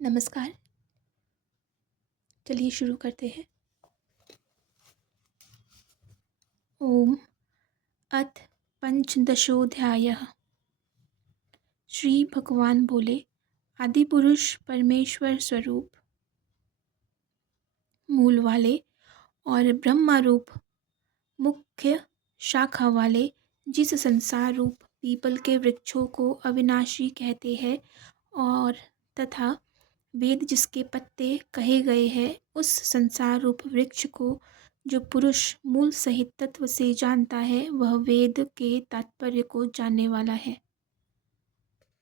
नमस्कार। चलिए शुरू करते हैं। ओम अथ पंचदशोऽध्यायः। श्री भगवान बोले, आदि पुरुष परमेश्वर स्वरूप मूल वाले और ब्रह्मा रूप मुख्य शाखा वाले जिस संसार रूप पीपल के वृक्षों को अविनाशी कहते हैं और तथा वेद जिसके पत्ते कहे गए हैं, उस संसार रूप वृक्ष को जो पुरुष मूल सहित तत्व से जानता है, वह वेद के तात्पर्य को जानने वाला है।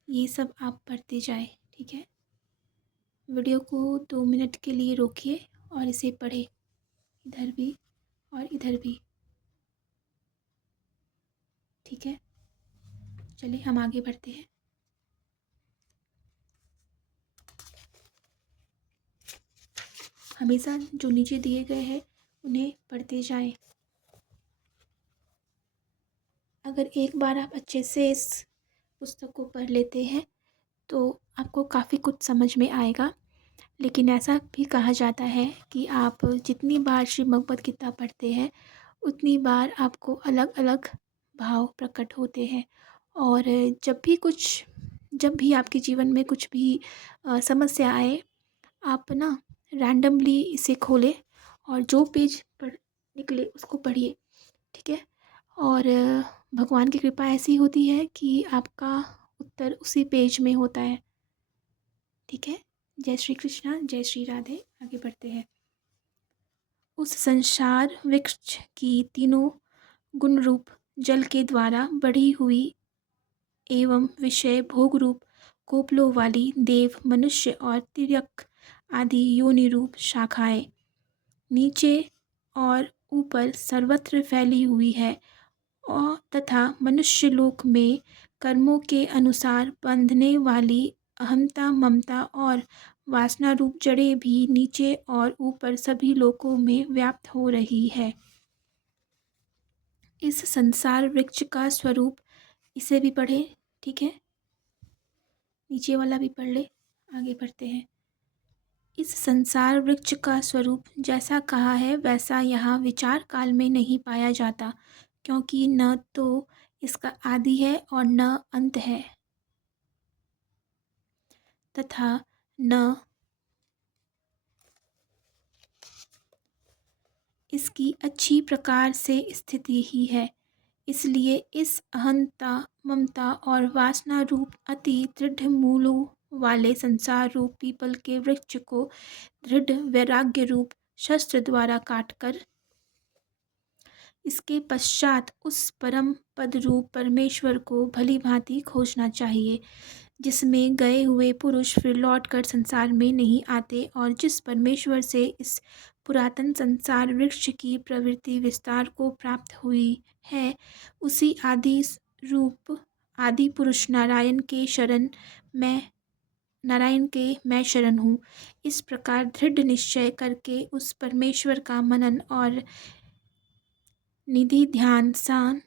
ये सब आप पढ़ते जाए, ठीक है। वीडियो को 2 मिनट के लिए रोकिए और इसे पढ़े, इधर भी और इधर भी, ठीक है। चलिए हम आगे बढ़ते हैं। हमेशा जो नीचे दिए गए हैं उन्हें पढ़ते जाएं। अगर एक बार आप अच्छे से इस पुस्तक को पढ़ लेते हैं तो आपको काफ़ी कुछ समझ में आएगा। लेकिन ऐसा भी कहा जाता है कि आप जितनी बार श्रीमद् भगवद गीता पढ़ते हैं उतनी बार आपको अलग अलग भाव प्रकट होते हैं। और जब भी आपके जीवन में कुछ भी समस्या आए, आप ना रैंडमली इसे खोलें और जो पेज पढ़ निकले उसको पढ़िए, ठीक है। और भगवान की कृपा ऐसी होती है कि आपका उत्तर उसी पेज में होता है, ठीक है। जय श्री कृष्णा, जय श्री राधे। आगे बढ़ते हैं। उस संसार वृक्ष की तीनों गुण रूप जल के द्वारा बढ़ी हुई एवं विषय भोग रूप कोपलों वाली देव, मनुष्य और तिर्यक आदि योनि रूप शाखाएं नीचे और ऊपर सर्वत्र फैली हुई है और तथा मनुष्य लोक में कर्मों के अनुसार बंधने वाली अहंता, ममता और वासना रूप जड़ें भी नीचे और ऊपर सभी लोकों में व्याप्त हो रही है। इस संसार वृक्ष का स्वरूप, इसे भी पढ़े, ठीक है। नीचे वाला भी पढ़ ले। आगे बढ़ते हैं। इस संसार वृक्ष का स्वरूप जैसा कहा है वैसा यहाँ विचार काल में नहीं पाया जाता, क्योंकि न तो इसका आदि है और न अंत है, तथा न इसकी अच्छी प्रकार से स्थिति ही है। इसलिए इस अहंता, ममता और वासना रूप अति दृढ़ मूलों वाले संसार रूप पीपल के वृक्ष को दृढ़ वैराग्य रूप शस्त्र द्वारा काटकर इसके पश्चात उस परम पद रूप परमेश्वर को भली भांति खोजना चाहिए, जिसमें गए हुए पुरुष फिर लौटकर संसार में नहीं आते और जिस परमेश्वर से इस पुरातन संसार वृक्ष की प्रवृत्ति विस्तार को प्राप्त हुई है, उसी आदि रूप आदि पुरुष नारायण के मैं शरण हूँ। इस प्रकार दृढ़ निश्चय करके उस परमेश्वर का मनन और निधि ध्यासन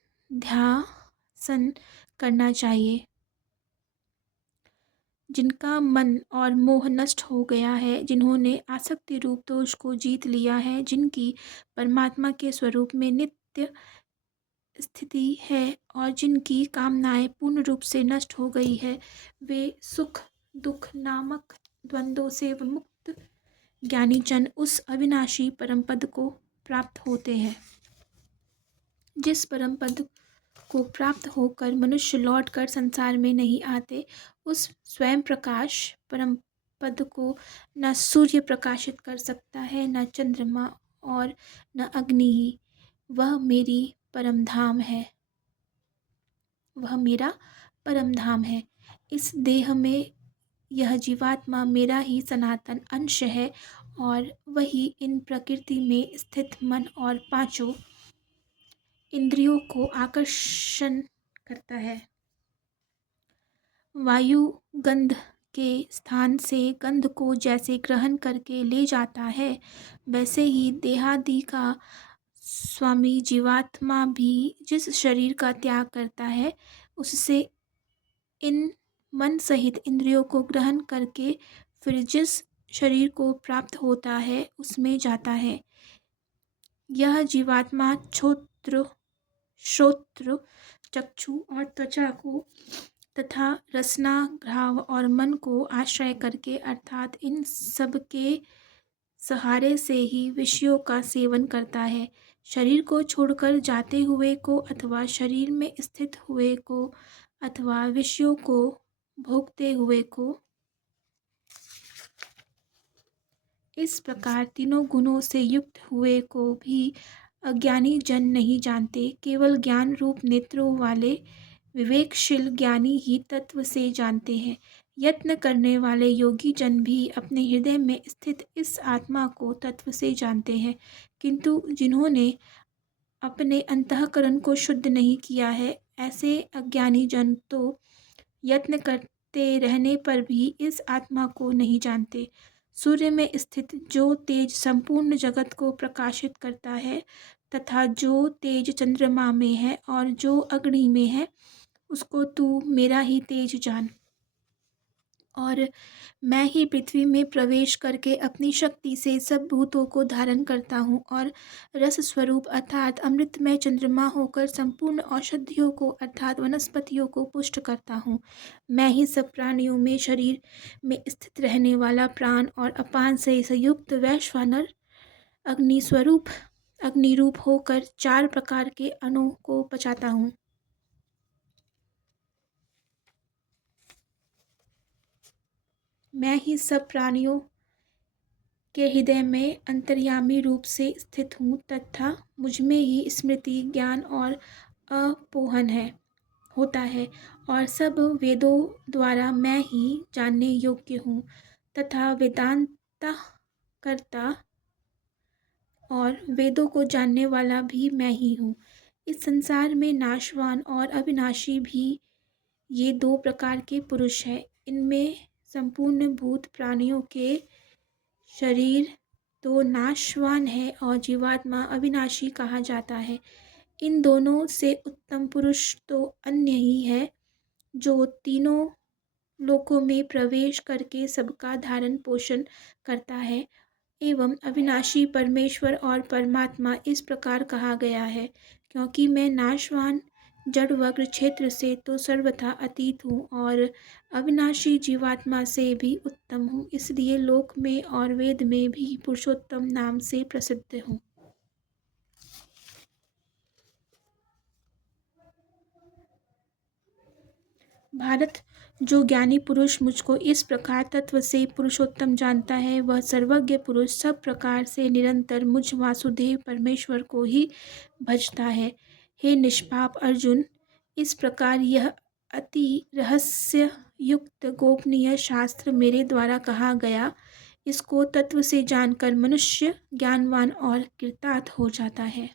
करना चाहिए। जिनका मन और मोह नष्ट हो गया है, जिन्होंने आसक्ति रूप दोष को जीत लिया है, जिनकी परमात्मा के स्वरूप में नित्य स्थिति है और जिनकी कामनाएं पूर्ण रूप से नष्ट हो गई है, वे सुख दुख नामक द्वंद्वों से विमुक्त ज्ञानी जन उस अविनाशी परम पद को प्राप्त होते हैं। जिस परम पद को प्राप्त होकर मनुष्य लौटकर संसार में नहीं आते, उस स्वयं प्रकाश परम पद को न सूर्य प्रकाशित कर सकता है, न चंद्रमा और न अग्नि ही। वह मेरी परम धाम है, वह मेरा परम धाम है। इस देह में यह जीवात्मा मेरा ही सनातन अंश है और वही इन प्रकृति में स्थित मन और पांचों इंद्रियों को आकर्षण करता है। वायु गंध के स्थान से गंध को जैसे ग्रहण करके ले जाता है, वैसे ही देहादि का स्वामी जीवात्मा भी जिस शरीर का त्याग करता है, उससे इन मन सहित इंद्रियों को ग्रहण करके फिर जिस शरीर को प्राप्त होता है उसमें जाता है। यह जीवात्मा छोत्र श्रोत्र चक्षु और त्वचा को तथा रसना घ्राव और मन को आश्रय करके अर्थात इन सब के सहारे से ही विषयों का सेवन करता है। शरीर को छोड़कर जाते हुए को अथवा शरीर में स्थित हुए को अथवा विषयों को भोगते हुए को, इस प्रकार तीनों गुणों से युक्त हुए को भी अज्ञानी जन नहीं जानते। केवल ज्ञान रूप नेत्रों वाले विवेकशील ज्ञानी ही तत्व से जानते हैं। यत्न करने वाले योगी जन भी अपने हृदय में स्थित इस आत्मा को तत्व से जानते हैं, किंतु जिन्होंने अपने अंतःकरण को शुद्ध नहीं किया है, ऐसे अज्ञानी जन तो यत्न करते रहने पर भी इस आत्मा को नहीं जानते। सूर्य में स्थित जो तेज संपूर्ण जगत को प्रकाशित करता है तथा जो तेज चंद्रमा में है और जो अग्नि में है, उसको तू मेरा ही तेज जान। और मैं ही पृथ्वी में प्रवेश करके अपनी शक्ति से सब भूतों को धारण करता हूँ और रस स्वरूप अर्थात अमृतमय चंद्रमा होकर संपूर्ण औषधियों को अर्थात वनस्पतियों को पुष्ट करता हूँ। मैं ही सब प्राणियों में शरीर में स्थित रहने वाला प्राण और अपान से संयुक्त वैश्वानर अग्निरूप होकर 4 प्रकार के अणुओं को पचाता हूँ। मैं ही सब प्राणियों के हृदय में अंतर्यामी रूप से स्थित हूँ तथा मुझमें ही स्मृति ज्ञान और अपोहन है होता है और सब वेदों द्वारा मैं ही जानने योग्य हूँ तथा वेदांत करता और वेदों को जानने वाला भी मैं ही हूँ। इस संसार में नाशवान और अविनाशी भी ये 2 प्रकार के पुरुष हैं। इनमें संपूर्ण भूत प्राणियों के शरीर तो नाशवान है और जीवात्मा अविनाशी कहा जाता है। इन दोनों से उत्तम पुरुष तो अन्य ही है, जो तीनों लोकों में प्रवेश करके सबका धारण पोषण करता है। एवं अविनाशी परमेश्वर और परमात्मा इस प्रकार कहा गया है, क्योंकि मैं नाशवान जड़ वक्र क्षेत्र से तो सर्वथा अतीत हूँ और अविनाशी जीवात्मा से भी उत्तम हूँ, इसलिए लोक में और वेद में भी पुरुषोत्तम नाम से प्रसिद्ध हूँ। भारत, जो ज्ञानी पुरुष मुझको इस प्रकार तत्व से पुरुषोत्तम जानता है, वह सर्वज्ञ पुरुष सब प्रकार से निरंतर मुझ वासुदेव परमेश्वर को ही भजता है। हे निष्पाप अर्जुन, इस प्रकार यह अति रहस्य युक्त गोपनीय शास्त्र मेरे द्वारा कहा गया। इसको तत्व से जानकर मनुष्य ज्ञानवान और कृतार्थ हो जाता है।